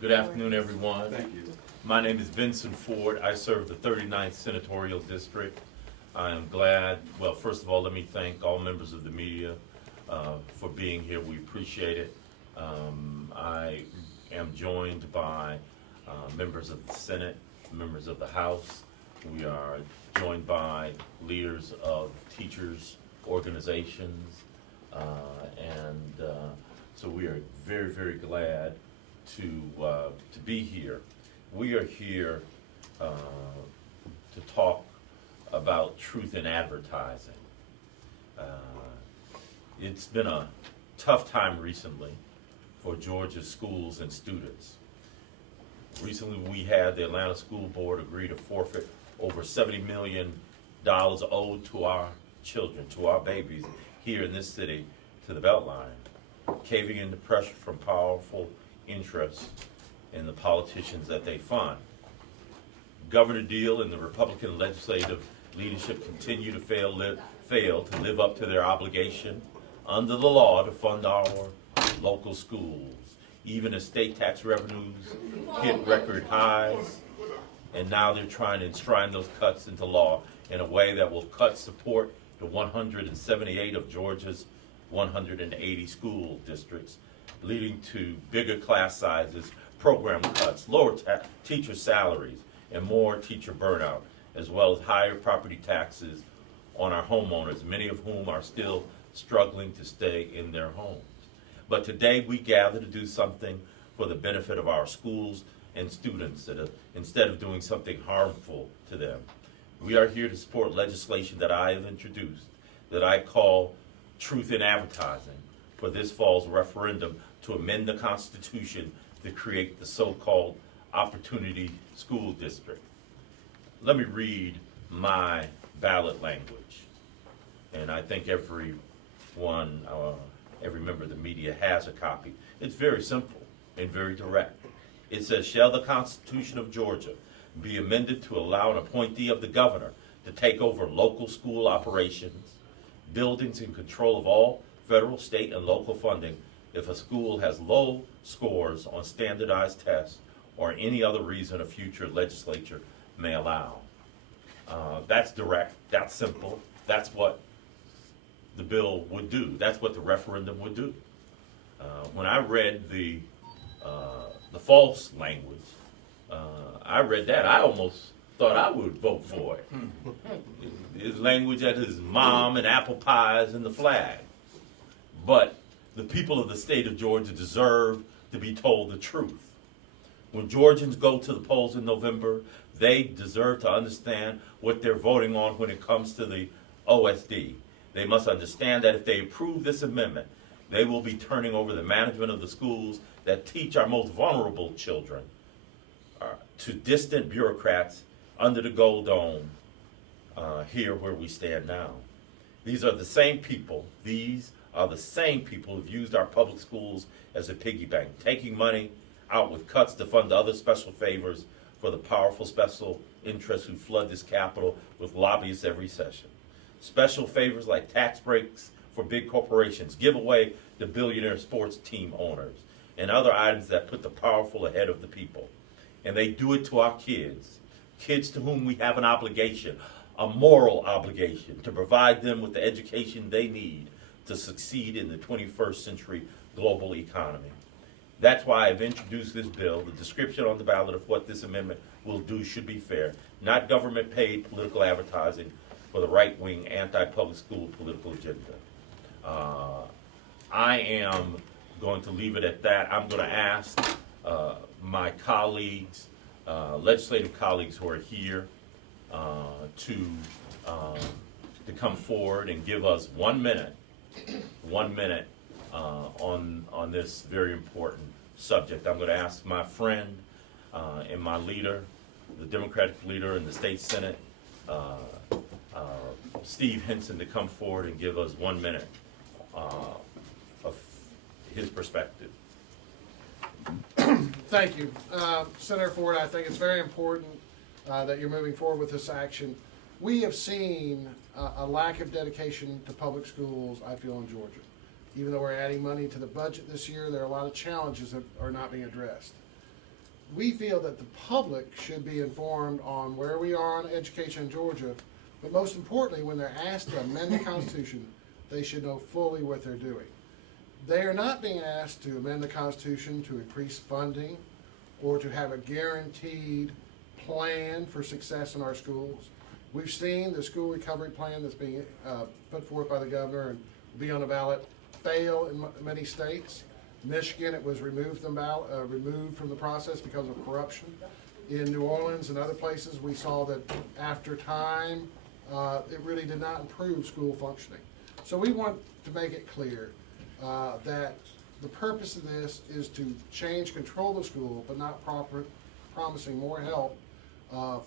Good afternoon, everyone. Thank you. My name is Vincent Fort. I serve the 39th Senatorial District. I am glad, well, first of all, let me thank all members of the media for being here. We appreciate it. I am joined by members of the Senate, members of the House. We are joined by leaders of teachers' organizations, so we are very, very glad to be here. We are here to talk about truth in advertising. It's been a tough time recently for Georgia's schools and students. Recently we had the Atlanta School Board agree to forfeit over $70 million owed to our children, to our babies here in this city, to the Beltline, caving into pressure from powerful interests in the politicians that they fund. Governor Deal and the Republican legislative leadership continue to fail to live up to their obligation under the law to fund our local schools, even as state tax revenues hit record highs, and now they're trying to enshrine those cuts into law in a way that will cut support to 178 of Georgia's 180 school districts, leading to bigger class sizes, program cuts, lower teacher salaries, and more teacher burnout, as well as higher property taxes on our homeowners, many of whom are still struggling to stay in their homes. But today we gather to do something for the benefit of our schools and students instead of doing something harmful to them. We are here to support legislation that I have introduced that I call Truth in Advertising for this fall's referendum to amend the Constitution to create the so-called Opportunity School District. Let me read my ballot language, and I think every member of the media has a copy. It's very simple and very direct. It says, shall the Constitution of Georgia be amended to allow an appointee of the governor to take over local school operations, buildings, and control of all federal, state, and local funding if a school has low scores on standardized tests or any other reason a future legislature may allow. That's direct, that's simple, that's what the bill would do, that's what the referendum would do. When I read the false language, I read that, I almost thought I would vote for it. It's language that is mom and apple pies and the flag. But the people of the state of Georgia deserve to be told the truth. When Georgians go to the polls in November, they deserve to understand what they're voting on when it comes to the OSD. They must understand that if they approve this amendment, they will be turning over the management of the schools that teach our most vulnerable children to distant bureaucrats under the gold dome here where we stand now. These are the same people who've used our public schools as a piggy bank, taking money out with cuts to fund other special favors for the powerful special interests who flood this Capitol with lobbyists every session. Special favors like tax breaks for big corporations, give away to billionaire sports team owners, and other items that put the powerful ahead of the people. And they do it to our kids to whom we have an obligation, a moral obligation, to provide them with the education they need to succeed in the 21st century global economy. That's why I've introduced this bill. The description on the ballot of what this amendment will do should be fair, not government-paid political advertising for the right-wing anti-public school political agenda. I am going to leave it at that. I'm going to ask my colleagues, legislative colleagues who are here to come forward and give us 1 minute on this very important subject. I'm going to ask my friend and my leader, the Democratic leader in the state Senate, Steve Henson, to come forward and give us 1 minute of his perspective. Thank you. Senator Ford, I think it's very important that you're moving forward with this action. We have seen a lack of dedication to public schools, I feel, in Georgia. Even though we're adding money to the budget this year, there are a lot of challenges that are not being addressed. we feel that the public should be informed on where we are on education in Georgia, but most importantly, when they're asked to amend the Constitution, they should know fully what they're doing. They are not being asked to amend the Constitution to increase funding or to have a guaranteed plan for success in our schools. We've seen the school recovery plan that's being put forth by the governor and will be on the ballot fail in many states. Michigan, it was removed from the process because of corruption. In New Orleans and other places, we saw that after time, it really did not improve school functioning. So we want to make it clear that the purpose of this is to change control of the school, but not promising more help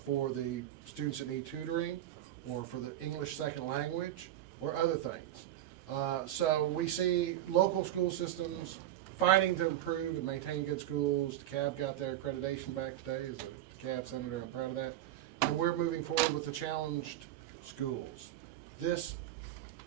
for the students that need tutoring or for the English second language or other things. So we see local school systems fighting to improve and maintain good schools. The CAB got their accreditation back today as a CAB senator. I'm proud of that. And we're moving forward with the challenged schools. This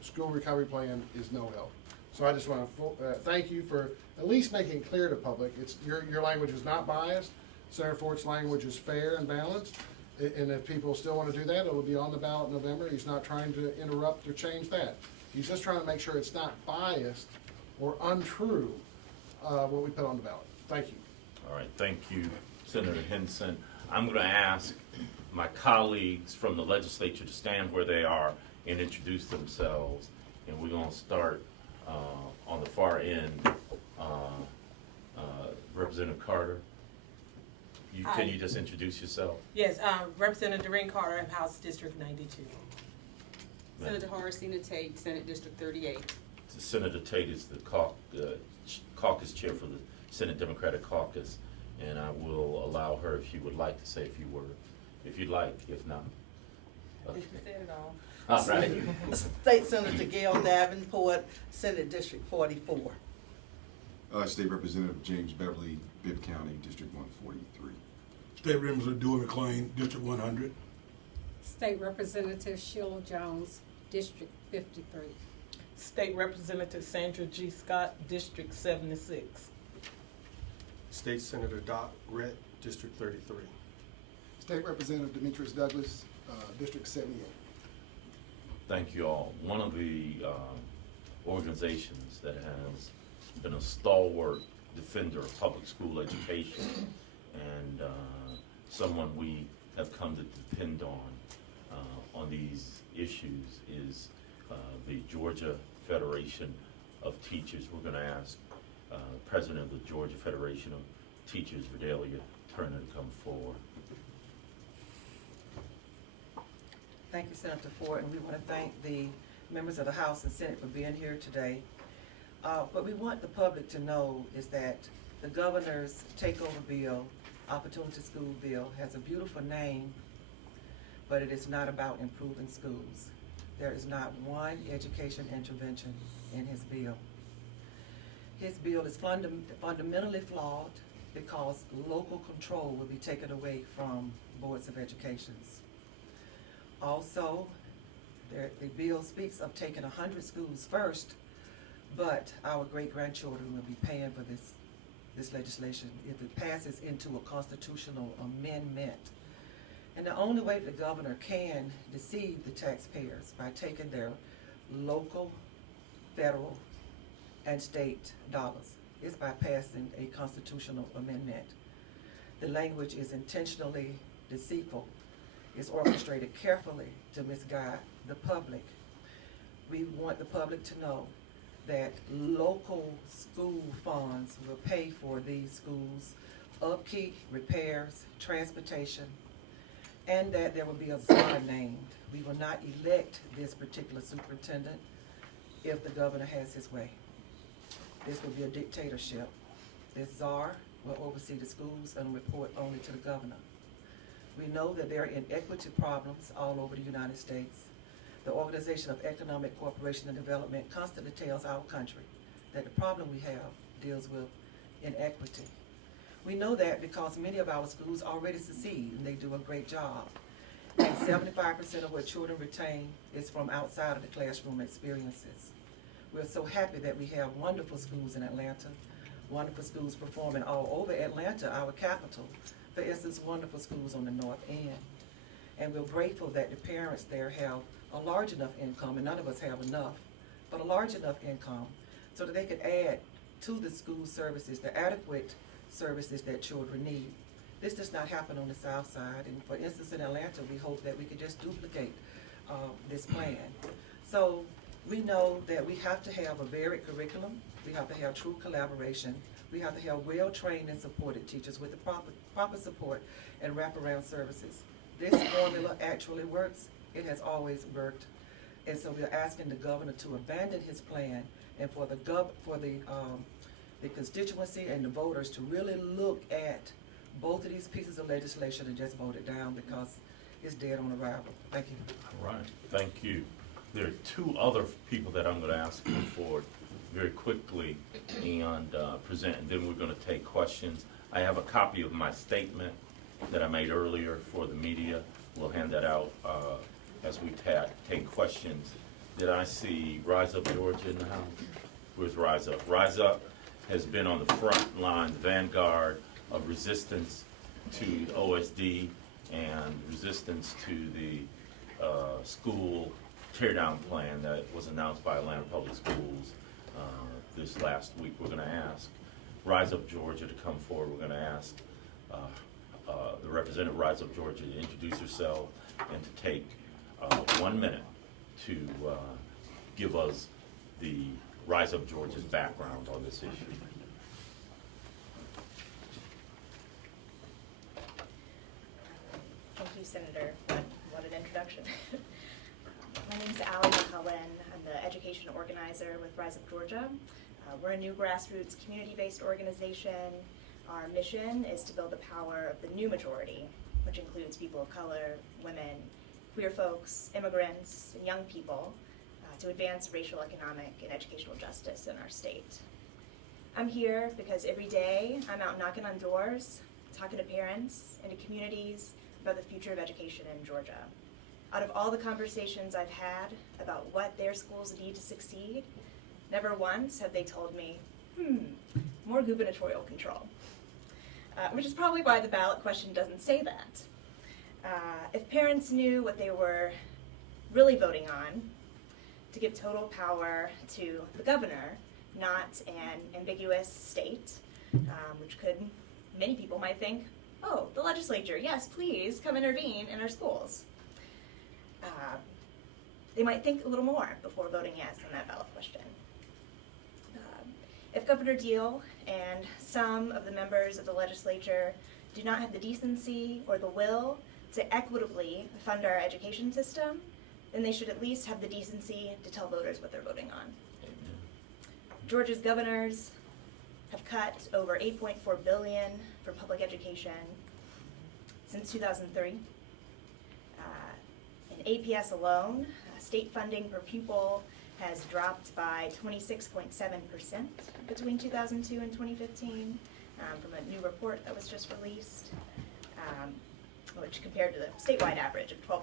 school recovery plan is no help. So I just want to thank you for at least making it clear to the public. It's your language is not biased. Senator Fort's language is fair and balanced. And if people still want to do that, it will be on the ballot in November. He's not trying to interrupt or change that. He's just trying to make sure it's not biased or untrue what we put on the ballot. Thank you. All right, thank you, Senator Henson. I'm going to ask my colleagues from the legislature to stand where they are and introduce themselves. And we're going to start on the far end. Representative Carter, can you just introduce yourself? Yes, Representative Doreen Carter of House District 92. Senator Horaceena Tate, Senate District 38. Senator Tate is the caucus chair for the Senate Democratic Caucus, and I will allow her if she would like to say a few words. If you'd like, if not. Okay. You said it all. All right. State Senator Gail Davenport, Senate District 44. State Representative James Beverly, Bibb County, District 143. State Representative Dewey McLean, District 100. State Representative Sheila Jones, District 53. State Representative Sandra G. Scott, District 76. State Senator Doc Rett, District 33. State Representative Demetrius Douglas, District 78. Thank you all. One of the organizations that has been a stalwart defender of public school education and someone we have come to depend on these issues is the Georgia Federation of Teachers. We're going to ask President of the Georgia Federation of Teachers, Vidalia Turner, to come forward. Thank you, Senator Fort, and we want to thank the members of the House and Senate for being here today. What we want the public to know is that the governor's takeover bill, Opportunity School Bill, has a beautiful name, but it is not about improving schools. There is not one education intervention in his bill. His bill is fundamentally flawed because local control will be taken away from boards of education. Also, the bill speaks of taking 100 schools first, but our great-grandchildren will be paying for this legislation if it passes into a constitutional amendment. And the only way the governor can deceive the taxpayers by taking their local, federal, and state dollars is by passing a constitutional amendment. The language is intentionally deceitful. It's orchestrated carefully to misguide the public. We want the public to know that local school funds will pay for these schools' upkeep, repairs, transportation, and that there will be a czar named. We will not elect this particular superintendent if the governor has his way. This will be a dictatorship. This czar will oversee the schools and report only to the governor. We know that there are inequity problems all over the United States. The Organization of Economic Cooperation and Development constantly tells our country that the problem we have deals with inequity. We know that because many of our schools already succeed and they do a great job. And 75% of what children retain is from outside of the classroom experiences. We're so happy that we have wonderful schools in Atlanta, wonderful schools performing all over Atlanta, our capital. For instance, wonderful schools on the north end. And we're grateful that the parents there have a large enough income, and none of us have enough, but a large enough income so that they could add to the school services, the adequate services that children need. This does not happen on the south side, and for instance, in Atlanta, we hope that we could just duplicate this plan. So we know that we have to have a varied curriculum, we have to have true collaboration, we have to have well-trained and supported teachers with the proper support and wraparound services. This formula actually works. It has always worked. And so we're asking the governor to abandon his plan and for the constituency and the voters to really look at both of these pieces of legislation and just vote it down because it's dead on arrival. Thank you. All right, thank you. There are two other people that I'm going to ask to come forward very quickly and present, and then we're going to take questions. I have a copy of my statement that I made earlier for the media. We'll hand that out as we take questions. Did I see Rise Up Georgia in the house? Where's Rise Up? Rise Up has been on the front line, the vanguard of resistance to OSD and resistance to the school teardown plan that was announced by Atlanta Public Schools this last week. We're going to ask Rise Up Georgia to come forward. We're going to ask the representative Rise Up Georgia to introduce herself and to take 1 minute to give us the Rise Up Georgia's background on this issue. Thank you, Senator. What an introduction. My name is Allie McCullen. I'm the education organizer with Rise Up Georgia. We're a new grassroots community-based organization. Our mission is to build the power of the new majority, which includes people of color, women, queer folks, immigrants, and young people, to advance racial, economic, and educational justice in our state. I'm here because every day I'm out knocking on doors, talking to parents and to communities about the future of education in Georgia. Out of all the conversations I've had about what their schools need to succeed, never once have they told me, more gubernatorial control. Which is probably why the ballot question doesn't say that. If parents knew what they were really voting on, to give total power to the governor, not an ambiguous state, which could, many people might think, oh, the legislature, yes, please come intervene in our schools. They might think a little more before voting yes on that ballot question. If Governor Deal and some of the members of the legislature do not have the decency or the will to equitably fund our education system, then they should at least have the decency to tell voters what they're voting on. Amen. Georgia's governors have cut over $8.4 billion from public education since 2003. In APS alone, state funding per pupil has dropped by 26.7% between 2002 and 2015 from a new report that was just released, which compared to the statewide average of 12%.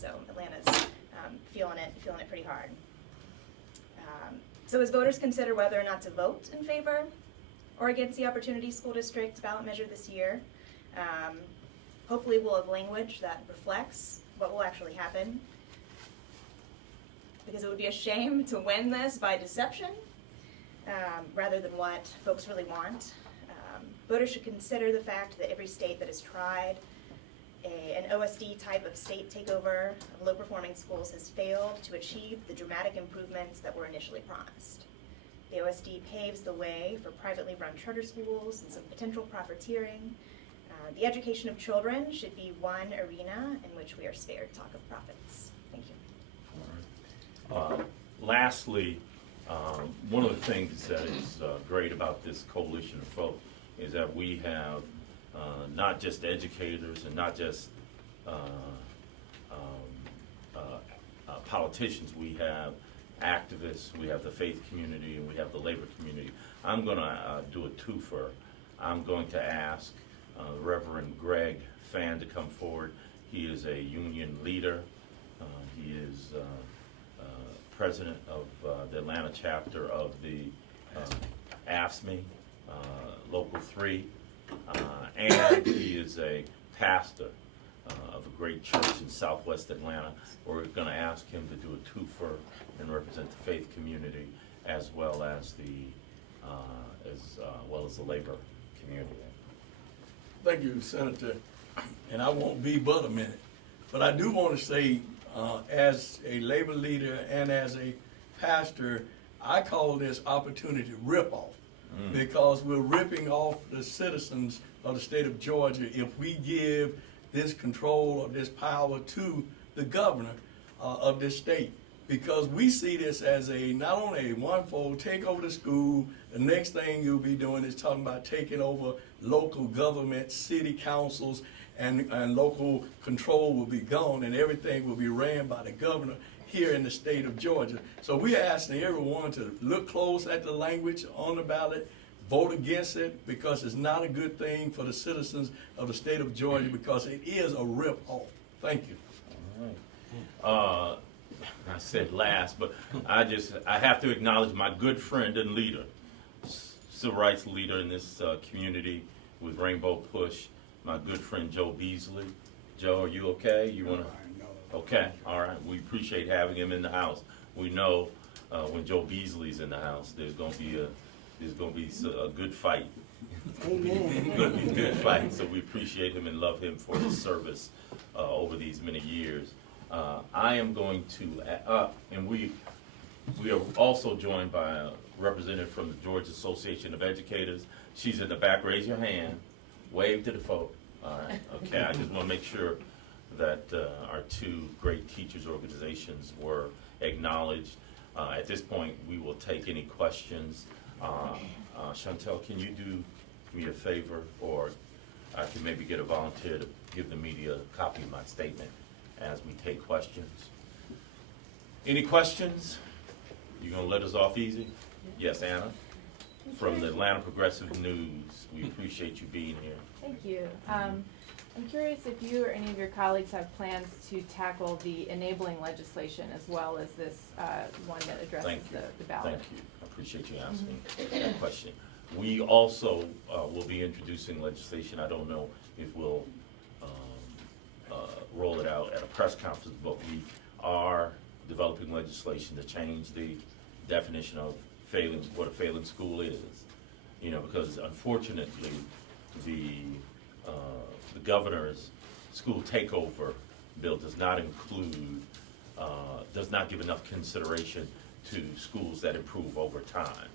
So Atlanta's feeling it pretty hard. So as voters consider whether or not to vote in favor or against the Opportunity School District ballot measure this year, hopefully we'll have language that reflects what will actually happen, because it would be a shame to win this by deception rather than what folks really want. Voters should consider the fact that every state that has tried an OSD type of state takeover of low-performing schools has failed to achieve the dramatic improvements that were initially promised. The OSD paves the way for privately run charter schools and some potential profiteering. The education of children should be one arena in which we are spared talk of profits. Thank you. Lastly, one of the things that is great about this coalition of folk is that we have not just educators and not just politicians. We have activists, we have the faith community, and we have the labor community. I'm going to do a twofer. I'm going to ask Reverend Greg Fan to come forward. He is a union leader. He is president of the Atlanta chapter of the AFSCME, Local 3, and he is a pastor of a great church in Southwest Atlanta. We're going to ask him to do a twofer and represent the faith community as well as the labor community. Thank you, Senator. And I won't be but a minute. But I do want to say, as a labor leader and as a pastor, I call this opportunity rip-off. Because we're ripping off the citizens of the state of Georgia if we give this control or this power to the governor of this state. Because we see this as not only a one-fold take over the school, the next thing you'll be doing is talking about taking over local government, city councils, and local control will be gone and everything will be ran by the governor here in the state of Georgia. So we're asking everyone to look close at the language on the ballot, vote against it, because it's not a good thing for the citizens of the state of Georgia, because it is a rip-off. Thank you. All right. I said last, but I have to acknowledge my good friend and leader, civil rights leader in this community with Rainbow Push, my good friend Joe Beasley. Joe, are you okay? You want to? Okay, all right. We appreciate having him in the house. We know when Joe Beasley's in the house, there's going to be a good fight. Amen. Going to be a good fight. So we appreciate him and love him for his service over these many years. I am going to, and we are also joined by a representative from the Georgia Association of Educators. She's in the back. Raise your hand. Wave to the folk. All right. Okay. I just want to make sure that our two great teachers organizations were acknowledged. At this point, we will take any questions. Chantel, can you do me a favor, or I can maybe get a volunteer to give the media a copy of my statement as we take questions? Any questions? You gonna let us off easy? Yes, Anna? From the Atlanta Progressive News. We appreciate you being here. Thank you. I'm curious if you or any of your colleagues have plans to tackle the enabling legislation as well as this one that addresses the ballot. Thank you. I appreciate you asking that question. We also will be introducing legislation. I don't know if we'll roll it out at a press conference, but we are developing legislation to change the definition of what a failing school is. You know, because unfortunately, the governor's school takeover bill does not include, does not give enough consideration to schools that improve over time.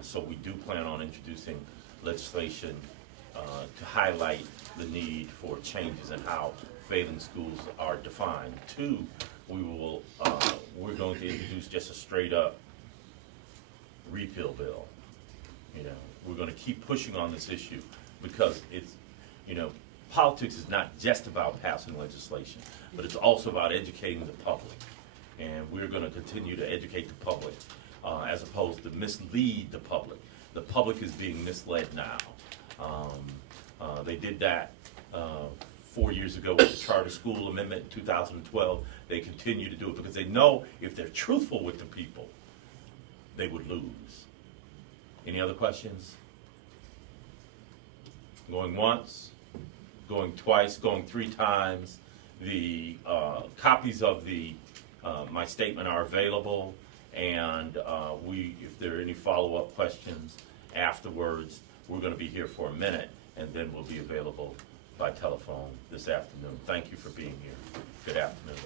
So we do plan on introducing legislation to highlight the need for changes in how failing schools are defined. Two, we're going to introduce just a straight up repeal bill. You know, we're going to keep pushing on this issue because it's, you know, politics is not just about passing legislation, but it's also about educating the public. And we're going to continue to educate the public as opposed to mislead the public. The public is being misled now. They did that 4 years ago with the Charter School Amendment in 2012. They continue to do it because they know if they're truthful with the people, they would lose. Any other questions? Going once, going twice, going 3 times. The copies of my statement are available, and if there are any follow-up questions afterwards, we're going to be here for a minute, and then we'll be available by telephone this afternoon. Thank you for being here. Good afternoon.